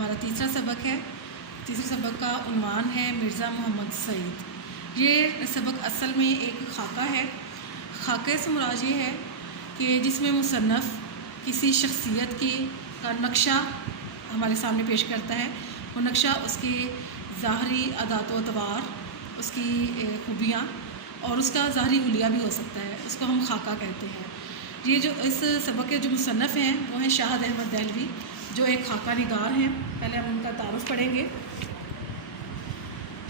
ہمارا تیسرا سبق ہے. تیسرے سبق کا عنوان ہے مرزا محمد سعید. یہ سبق اصل میں ایک خاکہ ہے. خاکے سے مراد یہ ہے کہ جس میں مصنف کسی شخصیت کی کا نقشہ ہمارے سامنے پیش کرتا ہے. وہ نقشہ اس کی ظاہری عادات و اطوار، اس کی خوبیاں اور اس کا ظاہری حلیہ بھی ہو سکتا ہے. اس کو ہم خاکہ کہتے ہیں. یہ جو اس سبق کے جو مصنف ہیں وہ ہیں شاہد احمد دہلوی، جو ایک خاکہ نگار ہیں. پہلے ہم ان کا تعارف پڑھیں گے.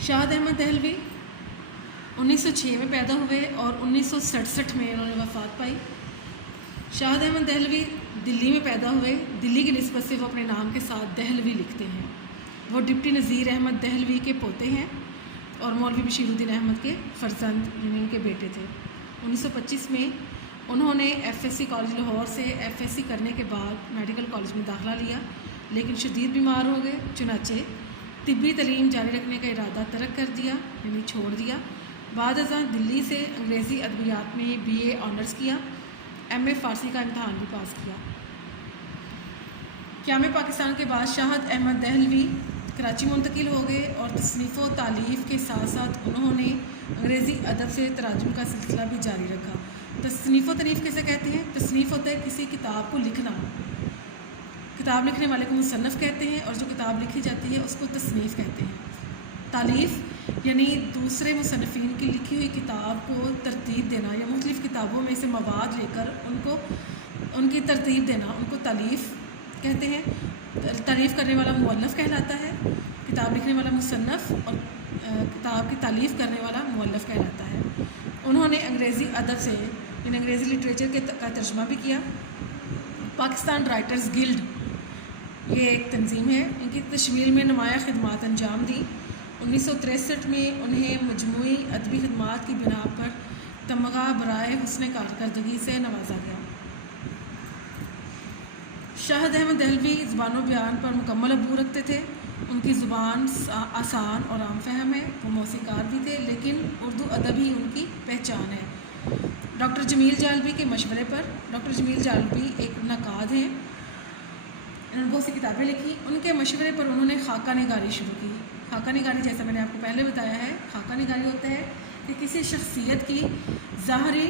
شاہد احمد دہلوی 1906 میں پیدا ہوئے اور 1967 میں انہوں نے وفات پائی. شاہد احمد دہلوی دلی میں پیدا ہوئے. دلی کی نسبت سے وہ اپنے نام کے ساتھ دہلوی لکھتے ہیں. وہ ڈپٹی نذیر احمد دہلوی کے پوتے ہیں اور مولوی بشیر الدین احمد کے فرزند یعنی ان کے بیٹے تھے. 1925 میں انہوں نے F S C college Lahore سے ایف ایس سی کرنے کے بعد میڈیکل کالج میں داخلہ لیا، لیکن شدید بیمار ہو گئے. چنانچہ طبی تعلیم جاری رکھنے کا ارادہ ترک کر دیا یعنی چھوڑ دیا. بعد ازاں دلی سے انگریزی ادبیات میں بی اے آنرس کیا. ایم اے فارسی کا امتحان بھی پاس کیا. قیام پاکستان کے بعد شاہد احمد دہلوی کراچی منتقل ہو گئے اور تصنیف و تالیف کے ساتھ ساتھ انہوں نے انگریزی ادب سے تراجم کا سلسلہ بھی جاری رکھا. تصنیف و تالیف کیسے کہتے ہیں؟ تصنیف ہوتا ہے کسی کتاب کو لکھنا. کتاب لکھنے والے کو مصنف کہتے ہیں اور جو کتاب لکھی جاتی ہے اس کو تصنیف کہتے ہیں. تالیف یعنی دوسرے مصنفین کی لکھی ہوئی کتاب کو ترتیب دینا یا مختلف کتابوں میں سے مواد لے کر ان کی ترتیب دینا، ان کو تالیف کہتے ہیں. تعریف کرنے والا مؤلف کہلاتا ہے. کتاب لکھنے والا مصنف اور کتاب کی تالیف کرنے والا مؤلف کہلاتا ہے. انہوں نے انگریزی ادب سے یعنی انگریزی لٹریچر کا ترجمہ بھی کیا. پاکستان رائٹرز گلڈ یہ ایک تنظیم ہے، ان کی تشکیل میں نمایاں خدمات انجام دی. 1963 میں انہیں مجموعی ادبی خدمات کی بنا پر تمغہ برائے حسن کارکردگی سے نوازا گیا. شاہد احمد دہلوی زبان و بیان پر مکمل عبور رکھتے تھے. ان کی زبان آسان اور عام فہم ہے. وہ موسیقار بھی تھے لیکن اردو ادب ہی ان کی پہچان ہے. ڈاکٹر جمیل جالبی کے مشورے پر، ڈاکٹر جمیل جالبی ایک نقاد ہیں، انہوں نے بہت سی کتابیں لکھی. ان کے مشورے پر انہوں نے خاکہ نگاری شروع کی. خاکہ نگاری جیسا میں نے آپ کو پہلے بتایا ہے، خاکہ نگاری ہوتا ہے کہ کسی شخصیت کی ظاہری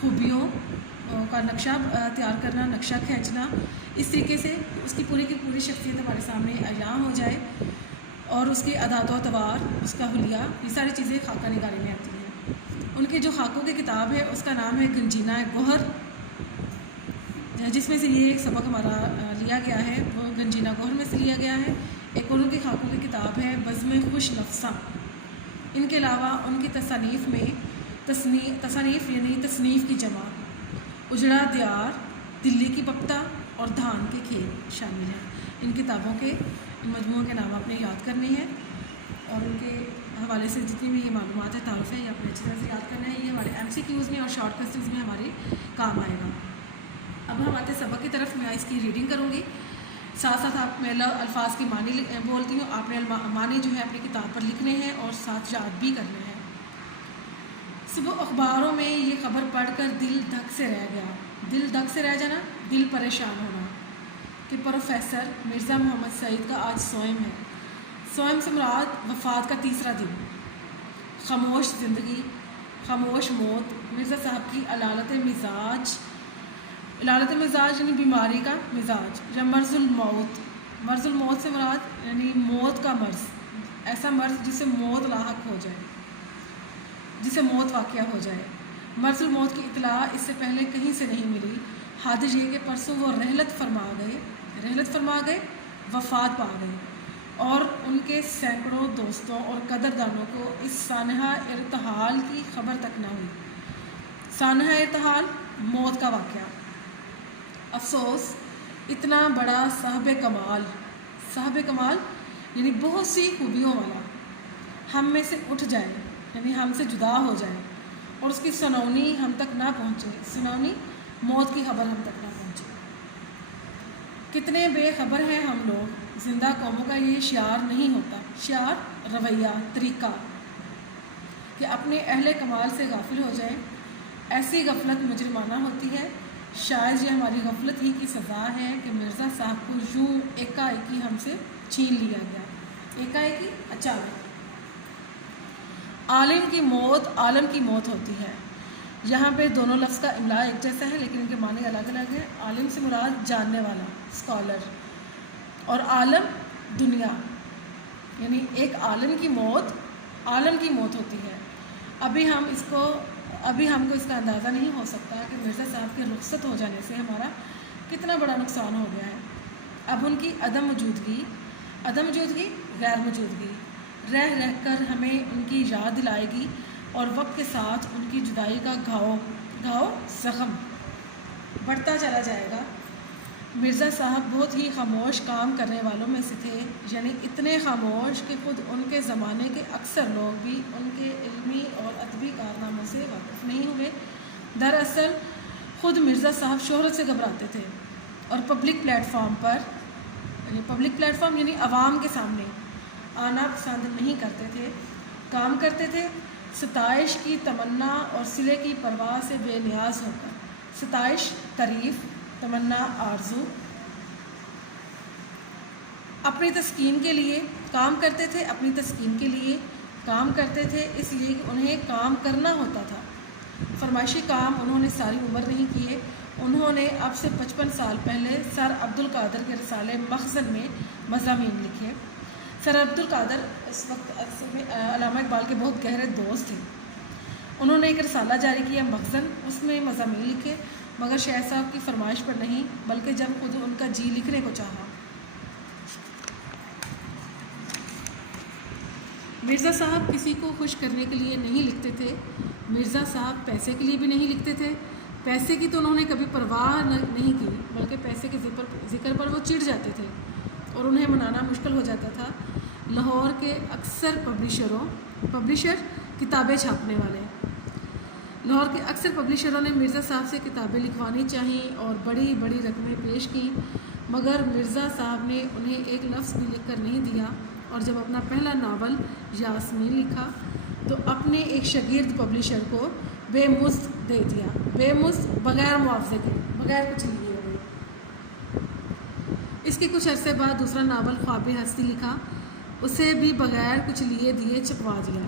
خوبیوں کا نقشہ تیار کرنا، نقشہ کھینچنا، اس طریقے سے اس کی پوری کی پوری شخصیت ہمارے سامنے عیاں ہو جائے اور اس کی عادات و اطوار، اس کا حلیہ، یہ ساری چیزیں خاکہ نگاری میں آتی ہیں. ان کے جو خاکوں کی کتاب ہے اس کا نام ہے گنجینہ گوہر، جس میں سے یہ ایک سبق ہمارا لیا گیا ہے وہ گنجینہ گوہر میں سے لیا گیا ہے. ایک اور ان کی خاکوں کی کتاب ہے بزم خوش نفساں. ان کے علاوہ ان کی تصانیف میں تصانیف یعنی تصنیف کی جمع اجڑا دیار، دلی کی بپتا اور دھان کے کھیت شامل ہیں. ان کتابوں کے ان مجموعوں کے نام آپ نے یاد کرنے ہیں اور ان کے حوالے سے جتنی بھی یہ معلومات ہے، تعارف ہے، یہ اپنے اچھی طرح سے یاد کرنا ہے. یہ ہمارے ایم سی کیوز میں اور شارٹ کوسچنز میں ہمارے کام آئے گا. اب ہم آتے سبق کی طرف. میں اس کی ریڈنگ کروں گی، ساتھ ساتھ آپ میں الفاظ کی معنی بولتی ہوں. آپ نے معنی جو ہے اپنی کتاب پر لکھنے ہیں اور ساتھ یاد بھی کرنے ہیں. صبح اخباروں میں یہ خبر پڑھ کر دل دھک سے رہ گیا. دل دھک سے رہ جانا، دل پریشان ہونا کہ پروفیسر مرزا محمد سعید کا آج سوئم ہے. سوئم سے مراد وفات کا تیسرا دن. خاموش زندگی، خاموش موت. مرزا صاحب کی علالت مزاج یعنی بیماری کا مزاج یا مرض الموت. مرض الموت سے مراد یعنی موت کا مرض، ایسا مرض جسے موت لاحق ہو جائے، جسے موت واقعہ ہو جائے. مرض الموت کی اطلاع اس سے پہلے کہیں سے نہیں ملی. حادث یہ کہ پرسوں وہ رحلت فرما گئے، وفات پا گئے اور ان کے سینکڑوں دوستوں اور قدردانوں کو اس سانحہ ارتحال کی خبر تک نہ ہوئی. سانحہ ارتحال، موت کا واقعہ. افسوس، اتنا بڑا صاحب کمال یعنی بہت سی خوبیوں والا ہم میں سے اٹھ جائے یعنی ہم سے جدا ہو جائے اور اس کی سنونی ہم تک نہ پہنچے. سنونی موت کی خبر ہم تک نہ پہنچے. کتنے بے خبر ہیں ہم لوگ. زندہ قوموں کا یہ شعار نہیں ہوتا. شعار رویہ، طریقہ کہ اپنے اہل کمال سے غافل ہو جائیں. ایسی غفلت مجرمانہ ہوتی ہے. شاید یہ ہماری غفلت ہی کی سزا ہے کہ مرزا صاحب کو یوں ایکا-ایکی ہم سے چھین لیا گیا، ایکا-ایکی اچانک۔ عالم کی موت ہوتی ہے۔ یہاں پہ دونوں لفظ کا املا ایک جیسا ہے لیکن ان کے معنی الگ الگ ہیں۔ عالم سے مراد جاننے والا، اسکالر، اور عالم دنیا، یعنی ایک عالم کی موت ہوتی ہے۔ ابھی ہم کو اس کا اندازہ نہیں ہو سکتا کہ مرزا صاحب کے رخصت ہو جانے سے ہمارا کتنا بڑا نقصان ہو گیا ہے۔ اب ان کی عدم موجودگی، غیر موجودگی رہ کر ہمیں ان کی یاد دلائے گی، اور وقت کے ساتھ ان کی جدائی کا گھاؤ زخم بڑھتا چلا جائے گا۔ مرزا صاحب بہت ہی خاموش کام کرنے والوں میں سے تھے، یعنی اتنے خاموش کہ خود ان کے زمانے کے اکثر لوگ بھی ان کے علمی اور ادبی کارناموں سے واقف نہیں ہوئے۔ دراصل خود مرزا صاحب شہرت سے گھبراتے تھے اور پبلک پلیٹ فارم یعنی عوام کے سامنے آنا پسند نہیں کرتے تھے۔ کام کرتے تھے ستائش کی تمنا اور صلے کی پرواہ سے بے نیاز ہو کر۔ ستائش، تعریف، تمنا، آرزو، اپنی تسکین کے لیے کام کرتے تھے، اس لیے کہ انہیں کام کرنا ہوتا تھا۔ فرمائشی کام انہوں نے ساری عمر نہیں کیے۔ انہوں نے اب سے 55 سال پہلے سر عبدالقادر کے رسالے مخزن میں مضامین لکھے۔ سر عبدالقادر اس وقت علامہ اقبال کے بہت گہرے دوست تھے۔ انہوں نے ایک رسالہ جاری کیا مخزن، اس میں مضامین لکھے، مگر شیخ صاحب کی فرمائش پر نہیں، بلکہ جب خود ان کا جی لکھنے کو چاہا۔ مرزا صاحب کسی کو خوش کرنے کے لیے نہیں لکھتے تھے۔ مرزا صاحب پیسے کے لیے بھی نہیں لکھتے تھے۔ پیسے کی تو انہوں نے کبھی پرواہ نہیں کی، بلکہ پیسے کے ذکر پر وہ چڑ جاتے تھے اور انہیں منانا مشکل ہو جاتا تھا۔ لاہور کے اکثر پبلشر کتابیں چھاپنے والے، لاہور کے اکثر پبلشروں نے مرزا صاحب سے کتابیں لکھوانی چاہییں اور بڑی بڑی رقمیں پیش کیں، مگر مرزا صاحب نے انہیں ایک لفظ بھی لکھ کر نہیں دیا، اور جب اپنا پہلا ناول یاسمین لکھا تو اپنے ایک شاگرد پبلشر کو بے مزد دے دیا، بے مزد، بغیر معاوضے کے، بغیر کچھ لیے ہوئے۔ اس کے کچھ عرصے بعد دوسرا ناول خواب ہستی لکھا، اسے بھی بغیر کچھ لیے دیے چھپوا دیا۔